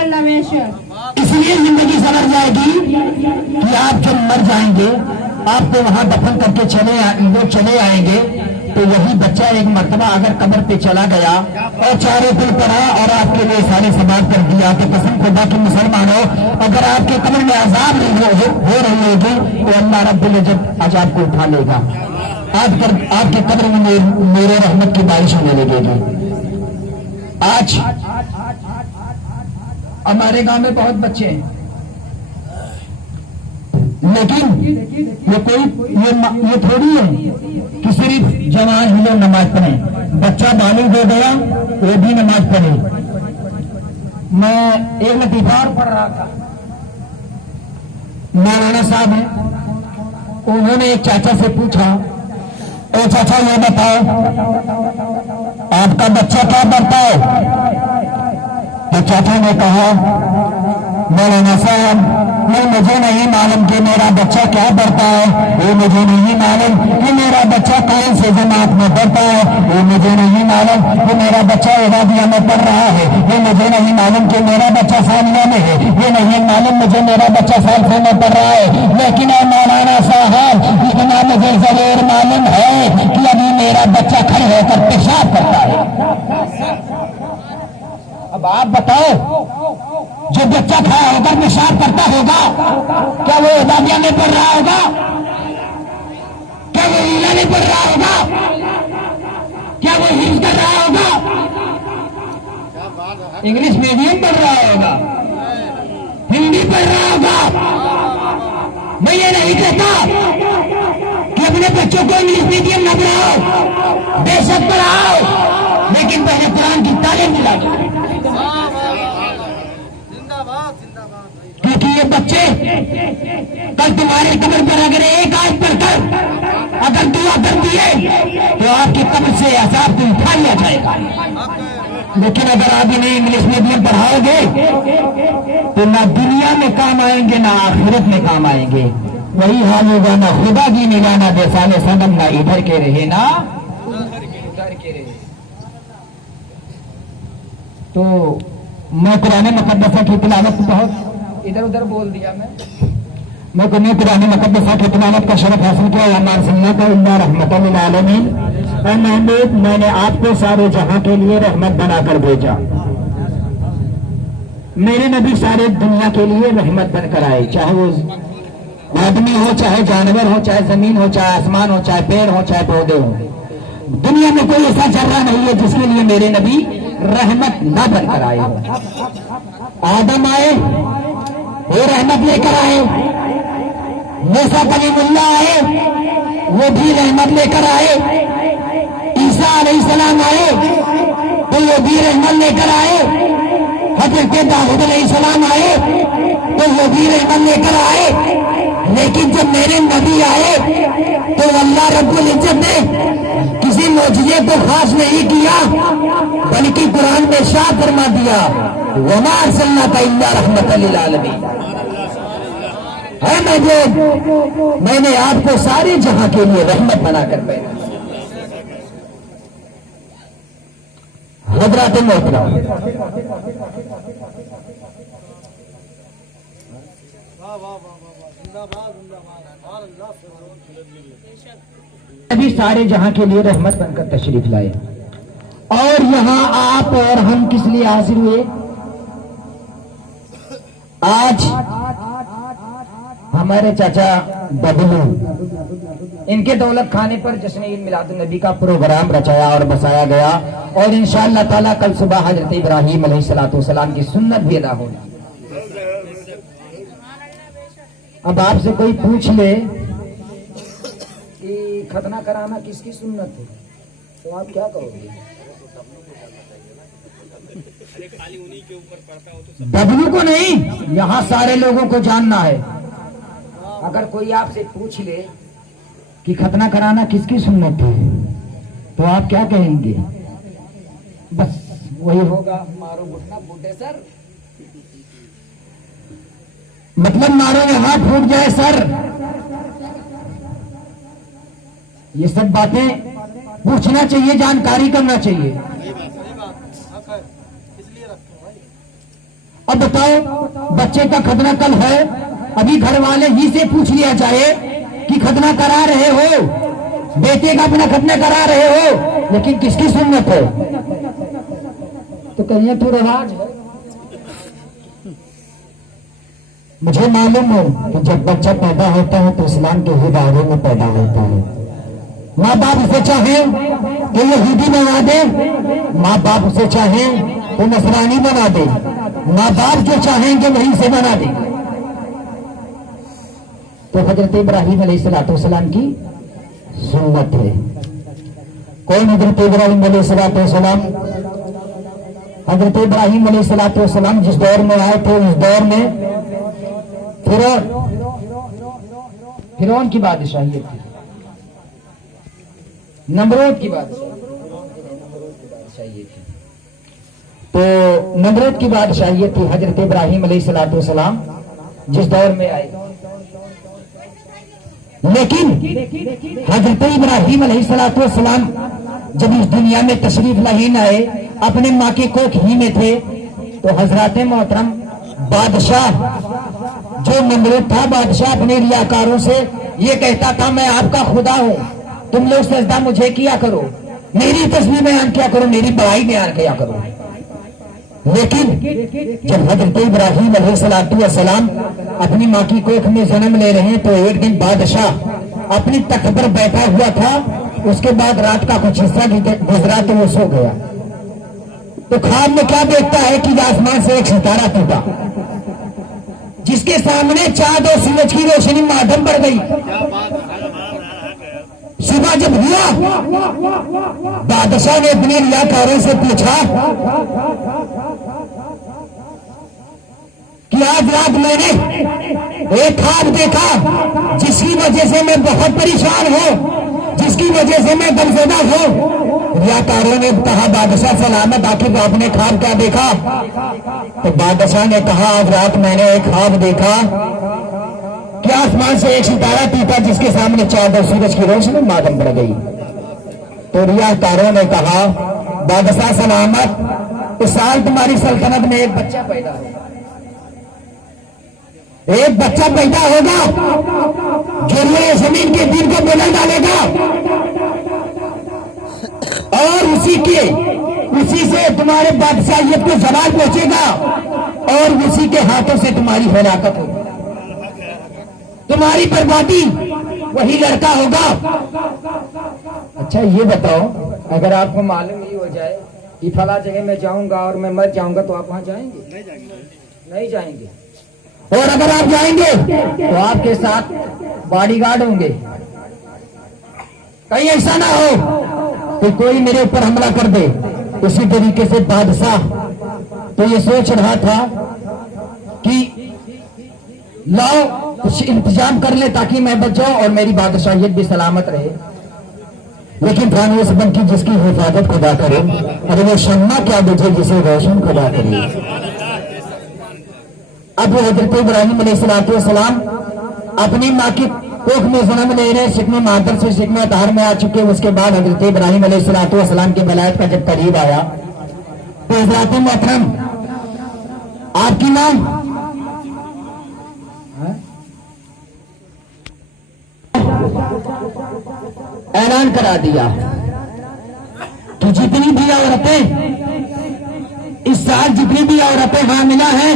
इसलिए जिंदगी समझ जाएगी कि आप जब मर जाएंगे आपको वहां दफन करके चले आएंगे, तो यही बच्चा एक मर्तबा अगर कब्र पे चला गया और चारों पर पड़ा और आपके लिए सारे सवाल कर दिया तो कसम खुदा की मुसलमानों, अगर आपके कब्र में अजाब नहीं हो रही होगी तो अल्लाह रब्बुल इज्जत आज आपको उठा लेगा। आपके कब्र में मेरे रहमत की बारिश होने लगेगी। आज हमारे गांव में बहुत बच्चे हैं, लेकिन ये थोड़ी है कि सिर्फ जवान ही लोग नमाज पढ़े। बच्चा बालिग हो गया वो भी नमाज पढ़े। मैं एक लतीफा पढ़ रहा था, मौलाना साहब है, उन्होंने एक चाचा से पूछा, ओ चाचा ये बताओ आपका बच्चा क्या पढ़ता है? तो चाचा ने कहा, मौलाना साहब मुझे नहीं मालूम कि मेरा बच्चा क्या पढ़ता है, वो मुझे नहीं मालूम कि मेरा बच्चा कौन से जमात में पढ़ता है, वो मुझे नहीं मालूम कि मेरा बच्चा इबादिया में पढ़ रहा है, ये मुझे नहीं मालूम कि मेरा बच्चा सानिया में है, ये नहीं मालूम मुझे मेरा बच्चा सालफे में पढ़ रहा है। लेकिन मौलाना साहब इतना मुझे जरूर मालूम है कि अभी मेरा बच्चा खड़े होकर पेशाब करता है। अब आप बताओ, जो बच्चा खड़ा होकर पेशाब करता होगा क्या वो इबादिया में पढ़ रहा होगा? क्या वो ईला में पढ़ रहा होगा? क्या वो हिफ्ज़ कर रहा होगा? इंग्लिश मीडियम पढ़ रहा होगा, हिंदी पढ़ रहा होगा। मैं ये नहीं कहता कि अपने बच्चों को इंग्लिश मीडियम न पढ़ाओ, बेशक पढ़ाओ, लेकिन पहले कुरान की तालीम दिला दो। क्योंकि ये बच्चे कल तुम्हारे कब्र पर अगर एक आयत पढ़कर अगर दुआ कर दिए तो आपकी कब्र से अज़ाब को उठा लिया जाएगा। लेकिन अगर आप इन्हें इंग्लिश मीडियम पढ़ाओगे तो ना दुनिया में काम आएंगे ना आखिरत में काम आएंगे। वही हाल होगा, ना खुदा की निगाह ना बेसाले सनम, ना इधर के रहे ना उधर के रहे। तो मैं कुरान मुकद्दसा की तिलावत बहुत इधर उधर बोल दिया। मैं कुरान मुकद्दसा की तिलावत का शरफ हासिल किया। हमारे सुन्नत का इल्ला रहमतुल लिल आलमीन। और महमूद, मैंने आपको सारे जहां के लिए रहमत बनाकर भेजा। मेरे नबी सारे दुनिया के लिए रहमत बनकर आए, चाहे वो आदमी हो, चाहे जानवर हो, चाहे जमीन हो, चाहे आसमान हो, चाहे पेड़ हो, चाहे पौधे हो। दुनिया में कोई ऐसा जर्रा नहीं है जिसके लिए मेरे नबी रहमत ना बनकर आए हो। आदम आए, वो रहमत लेकर आए। मूसा कलीमुल्लाह आए, वो भी रहमत लेकर आए। ईसा अलैहिस्सलाम आए तो वो भी रहमत लेकर आए। हज़रत दाऊद अलैहिस्सलाम आए तो वो भी रहमत लेकर आए। लेकिन जब मेरे नबी आए तो अल्लाह रब्बुल इज्जत ने किसी मौजूदे को खास नहीं किया, बल्कि कुरान में शाह फरमा दिया, वमा अरसलनाका इल्ला रहमतल लिल आलमीन। है महबूब, मैंने आपको सारे जहां के लिए रहमत बनाकर भेजा। हज़रात मोहतरम, अभी सारे जहां के लिए रहमत बनकर तशरीफ लाए। और यहाँ आप और हम किस लिए हाजिर हुए? आज हमारे चाचा बबलू, इनके दौलत खाने पर जश्न ईद मिलादुन नबी का प्रोग्राम रचाया और बसाया गया। और इंशाअल्लाह ताला कल सुबह हजरत इब्राहीम अलैहिस्सलाम की सुन्नत भी अदा होगी। अब आपसे कोई पूछ ले कि खतना कराना किसकी सुन्नत है, तो आप क्या कहोगे? बबलू को नहीं, यहाँ सारे लोगों को जानना है। अगर कोई आपसे पूछ ले कि खतना कराना किसकी सुन्नत है, तो आप क्या कहेंगे? बस वही होगा, मारो घुटना बूढ़े सर, मतलब मारो में हाथ फूट जाए सर। ये सब बातें पूछना चाहिए, जानकारी करना चाहिए। अब बताओ, बच्चे का खतना कल है, अभी घर वाले ही से पूछ लिया जाए कि खतना करा रहे हो, बेटे का अपना खतना करा रहे हो, लेकिन किसकी सुन्नत है? तो कहिए तो रिवाज है। मुझे मालूम है कि जब बच्चा पैदा होता है तो इस्लाम के ही दायरे में पैदा होता है। माँ बाप उसे चाहे तो यहूदी बना दे, माँ बाप उसे चाहे तो नसरानी बना दे, माँ बाप जो चाहेंगे वहीं से बना दे। तो हजरत इब्राहिम अलैहिस्सलाम की सुन्नत है। कौन हजरत इब्राहिम अलैहिस्सलाम? हजरत इब्राहिम अलैहिस्सलाम जिस दौर में आए थे उस दौर में फिरौन की बादशाही थी, नमरूद की बादशाही थी। तो नमरूद की बादशाही थी हजरत इब्राहिम अलैहिस्सलाम जिस दौर में आए। लेकिन हजरत इब्राहिम अलैहिस्सलाम जब इस दुनिया में तशरीफ लाही आए, अपने माँ के कोख ही में थे, तो हजरत मोहतरम बादशाह जो नमरूद था, बादशाह अपने रियाकारों से ये कहता था, मैं आपका खुदा हूँ, तुम लोग सजदा मुझे किया करो, मेरी तस्वीर बयान किया करो, मेरी बड़ाई बयान किया करो। लेकिन जब हजरत इब्राहिम अलैहिस्सलाम अपनी माँ की कोख में जन्म ले रहे हैं, तो एक दिन बादशाह अपनी तख्त पर बैठा हुआ था, उसके बाद रात का कुछ हिस्सा गुजरा तो वो सो गया। तो ख्वाब में क्या देखता है कि आसमान से एक सितारा टूटा, जिसके सामने चांद और सूरज की रोशनी माध्यम बढ़ गई। सुबह जब हुआ, बादशाह ने अपने रियाकारों से पूछा कि आज रात मैंने एक ख्वाब देखा जिसकी वजह से मैं बहुत परेशान हूं, जिसकी वजह से मैं गमज़दा हूं। रियाकारों ने कहा, बादशाह सलामत, आखिर आपने ख्वाब क्या देखा? तो बादशाह ने कहा, आज रात मैंने एक ख्वाब देखा कि आसमान से एक सितारा टूटा, जिसके सामने चांद और सूरज की रोशनी मातम पड़ गई। तो रियाकारों ने कहा, बादशाह सलामत, इस साल तुम्हारी सल्तनत में एक बच्चा पैदा होगा, एक बच्चा पैदा होगा जो ये जमीन के दिल को बुलंद डालेगा, और उसी से तुम्हारे बादशाहियत को जवाब पहुंचेगा, और उसी के हाथों से तुम्हारी हलाकत होगी, तुम्हारी बर्बादी वही लड़का होगा। अच्छा ये बताओ, अगर आपको मालूम ही हो जाए कि फला जगह में जाऊंगा और मैं मर जाऊंगा, तो आप वहां जाएंगे? नहीं जाएंगे। और अगर आप जाएंगे तो आपके साथ बॉडीगार्ड होंगे, कहीं ऐसा ना हो कि कोई मेरे ऊपर हमला कर दे। उसी तरीके से बादशाह तो ये सोच रहा था कि लाओ कुछ इंतजाम कर ले ताकि मैं बच जाऊं और मेरी बादशाहियत भी सलामत रहे। लेकिन फानूस बन की जिसकी हिफाजत खुदा करे, अरे वो शम्मा क्या बुझे जिसे रोशन खुदा करे। अब हजरत इब्राहिम अलैहिस्सलाम अपनी माँ की कोख में जन्म ले रहे, शिकमे मादर से शिकमे अतहर में आ चुके। उसके बाद हजरत इब्राहिम अलैहिस्सलाम की वलायत का जब करीब आया, तो हजरत मोहतरम आपकी नाम ऐलान करा दिया कि जितनी भी औरतें इस साल, जितनी भी औरतें हामिला हैं,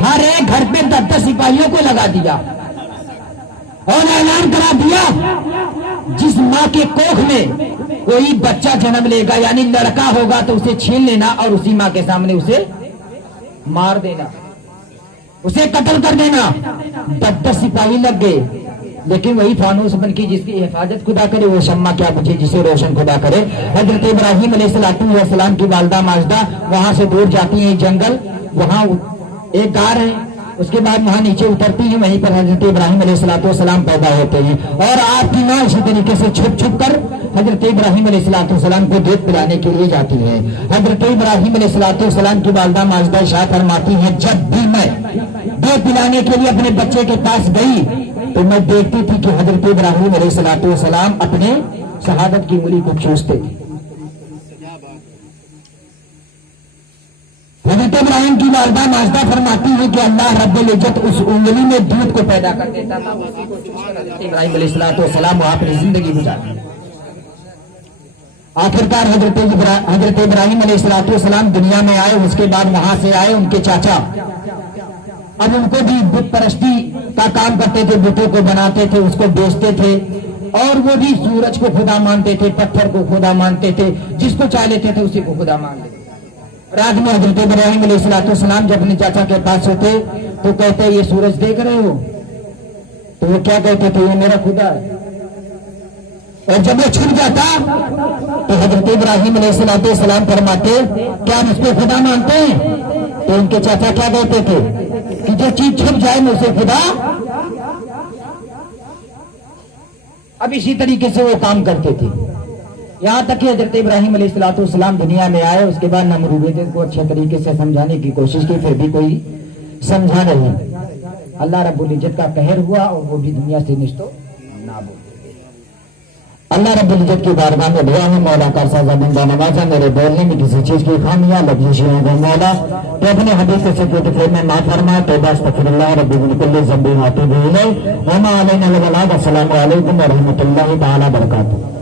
हर एक घर पे 10-10 सिपाहियों को लगा दिया और ऐलान करा दिया, जिस माँ के कोख में कोई बच्चा जन्म लेगा, यानी लड़का होगा, तो उसे छीन लेना और उसी माँ के सामने उसे मार देना, उसे कत्ल कर देना। 10-10 सिपाही लग गए। लेकिन वही फानूस बन की जिसकी हिफाजत खुदा करे, वो शम्मा क्या पूछे जिसे रोशन खुदा करे। हजरत इब्राहिम अलैहिस्सलाम की वालदा माजदा वहां से दूर जाती है, जंगल, वहां एक गार है, उसके बाद वहां नीचे उतरती है, वहीं पर हजरत इब्राहिम अलैहिस्सलाम पैदा होते हैं। और आपकी माँ इसी तरीके से छुप छुप कर हजरत इब्राहिम अलैहिस्सलाम को दूध पिलाने के लिए जाती है। हजरत इब्राहिम अलैहिस्सलाम की वालदा माजदा इरशाद फरमाती है, जब भी मैं दूध पिलाने के लिए अपने बच्चे के पास गई तो मैं देखती थी कि हजरत इब्राहिम अलैहिस्सलाम अपने शहादत की उंगली को चूसते थे। हजरत इब्राहिम की वालदा नाज़दा फरमाती है कि अल्लाह रब्बुल इज्जत उस उंगली में दूध को पैदा कर देता था, उसी को चूसकर हजरत इब्राहिम अलैहिस्सलाम वहां अपनी जिंदगी गुजारी। आखिरकार हजरत इब्राहिम अलैहिस्सलाम दुनिया में आए, उसके बाद वहां से आए उनके चाचा। अब उनको भी बुत परस्ती का काम करते थे, बुतों को बनाते थे, उसको बेचते थे, और वो भी सूरज को खुदा मानते थे, पत्थर को खुदा मानते थे, जिसको चाह लेते थे उसी को खुदा मान लेते। रात में हजरत इब्राहिम अलैहिस्सलाम जब अपने चाचा के पास होते तो कहते ये सूरज देख रहे हो? तो वो क्या कहते थे? ये मेरा खुदा है। और जब वो छुप जाता तो हजरत इब्राहिम अलैहिस्सलाम फरमाते क्या हम इसको खुदा मानते हैं? तो उनके चाचा क्या कहते थे कि जो चीज छुप जाए मैं उसे खुदा। अब इसी तरीके से वो काम करते थे, यहां तक कि हजरत इब्राहिम अलैहिस्सलाम दुनिया में आए। उसके बाद नमरूद को अच्छे तरीके से समझाने की कोशिश की, फिर भी कोई समझा नहीं। अल्लाह रब्बुल इज्जत का कहर हुआ और वो भी दुनिया से निश्तो ना बोले। अल्लाह रब्बुल इज्जत की बारगाह में दुआ है, मौला का सजा बंदा नवाजा, मेरे बोलने में किसी चीज की खामियां लफ्ज़ियों को मौला तो अपने हदीस से कुछ में माफ फरमाए। तौबा अस्तगफिरुल्लाह रब्बी मिन कुल्ली ज़ंबिन व अतूबु इलैह। व मा अलैना इल्ला अल बलाग। अस्सलामु अलैकुम व रहमतुल्लाहि तआला व बरकातुहू।